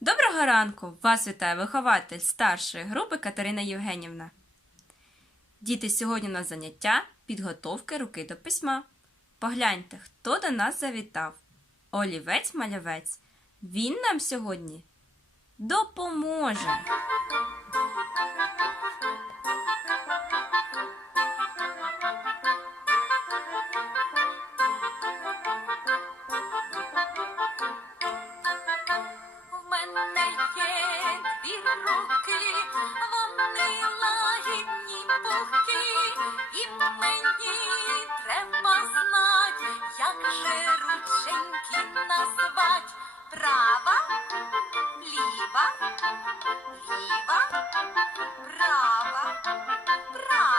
Доброго ранку! Вас вітає вихователь старшої групи Катерина Євгенівна. Діти, сьогодні у нас заняття підготовки руки до письма. Погляньте, хто до нас завітав. Олівець-малявець. Він нам сьогодні допоможе. Ліва, ліва, права, права, права,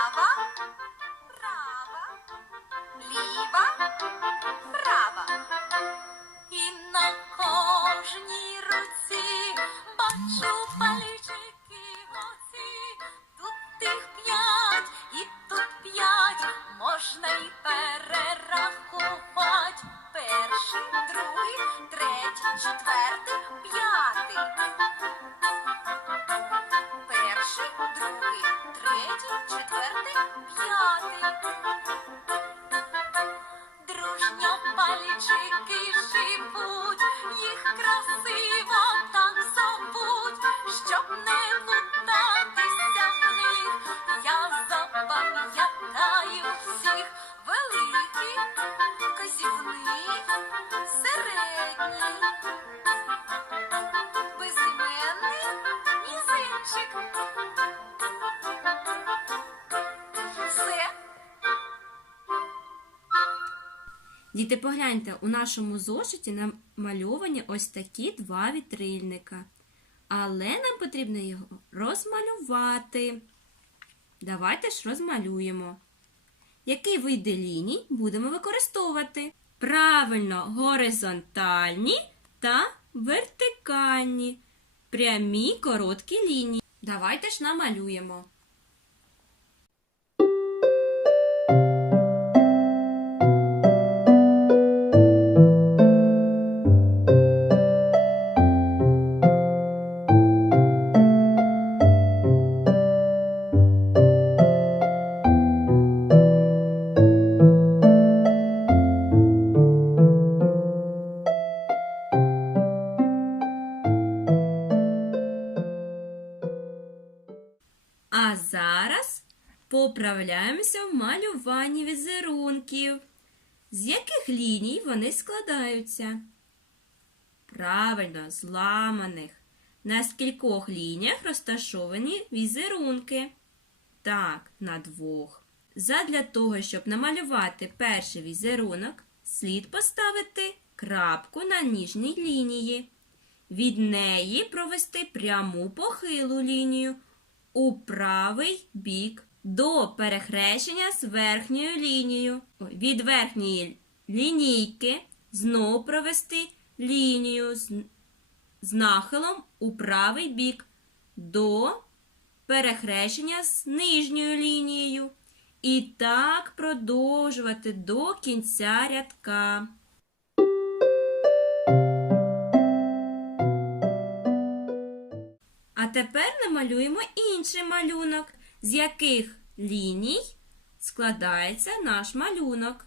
Діти, погляньте, у нашому зошиті намальовані ось такі два вітрильника. Але нам потрібно його розмалювати. Давайте ж розмалюємо. Який види ліній будемо використовувати? Правильно, горизонтальні та вертикальні. Прямі короткі лінії. Давайте ж намалюємо. Поправляємося в малюванні візерунків. З яких ліній вони складаються? Правильно, зламаних. На скількох лініях розташовані візерунки? Так, на двох. Задля того, щоб намалювати перший візерунок, слід поставити крапку на ніжній лінії. Від неї провести пряму похилу лінію у правий бік до перехрещення з верхньою лінією. Від верхньої лінійки знову провести лінію з, нахилом у правий бік до перехрещення з нижньою лінією. І так продовжувати до кінця рядка. А тепер намалюємо інший малюнок, з яких ліній складається наш малюнок.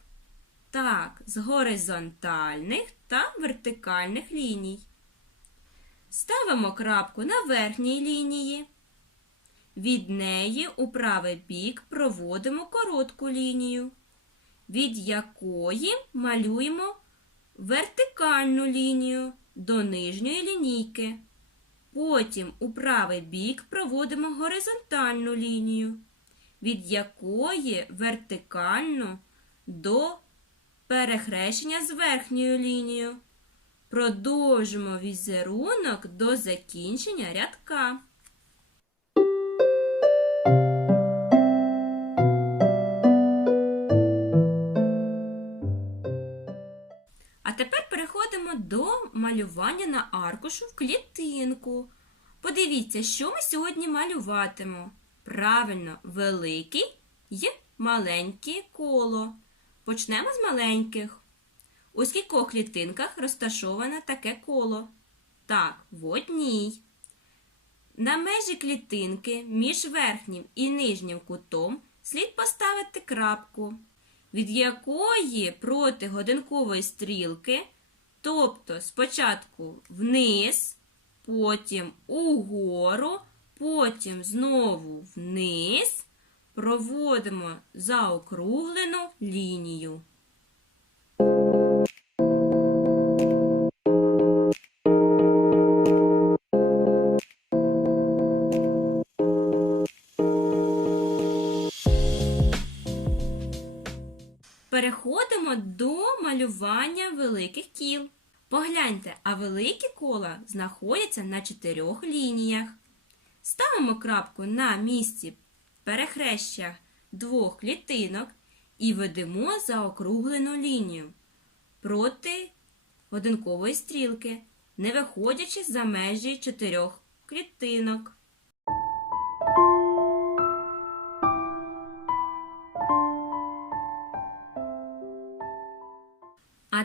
Так, з горизонтальних та вертикальних ліній. Ставимо крапку на верхній лінії. Від неї у правий бік проводимо коротку лінію, від якої малюємо вертикальну лінію до нижньої лінійки. Потім у правий бік проводимо горизонтальну лінію, від якої вертикально до перехрещення з верхньою лінією. Продовжимо візерунок до закінчення рядка. Переходимо до малювання на аркушу в клітинку. Подивіться, що ми сьогодні малюватимемо. Правильно, велике й маленьке коло. Почнемо з маленьких. У скількох клітинках розташоване таке коло? Так, в одній. На межі клітинки між верхнім і нижнім кутом слід поставити крапку, від якої проти годинкової стрілки, тобто спочатку вниз, потім угору, потім знову вниз, проводимо заокруглену лінію. Переходимо до малювання великих кіл. Погляньте, а великі кола знаходяться на чотирьох лініях. Ставимо крапку на місці перехреща двох клітинок і ведемо заокруглену лінію проти годинкової стрілки, не виходячи за межі чотирьох клітинок.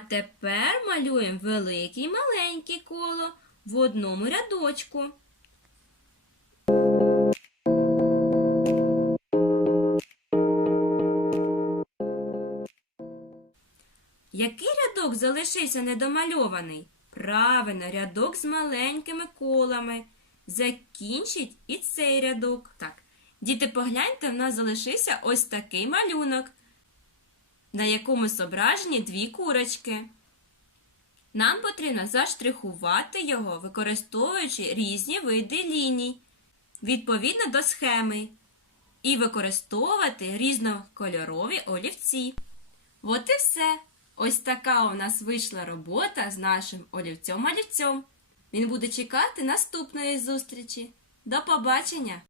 Тепер малюємо велике і маленьке коло в одному рядочку. Який рядок залишився недомальований? Правильно, рядок з маленькими колами. Закінчить і цей рядок. Так, діти, погляньте, в нас залишився ось такий малюнок на якому зображені дві курочки. Нам потрібно заштрихувати його, використовуючи різні види ліній відповідно до схеми, і використовувати різнокольорові олівці. От і все. Ось така у нас вийшла робота з нашим олівцем-олівцем. Він буде чекати наступної зустрічі. До побачення!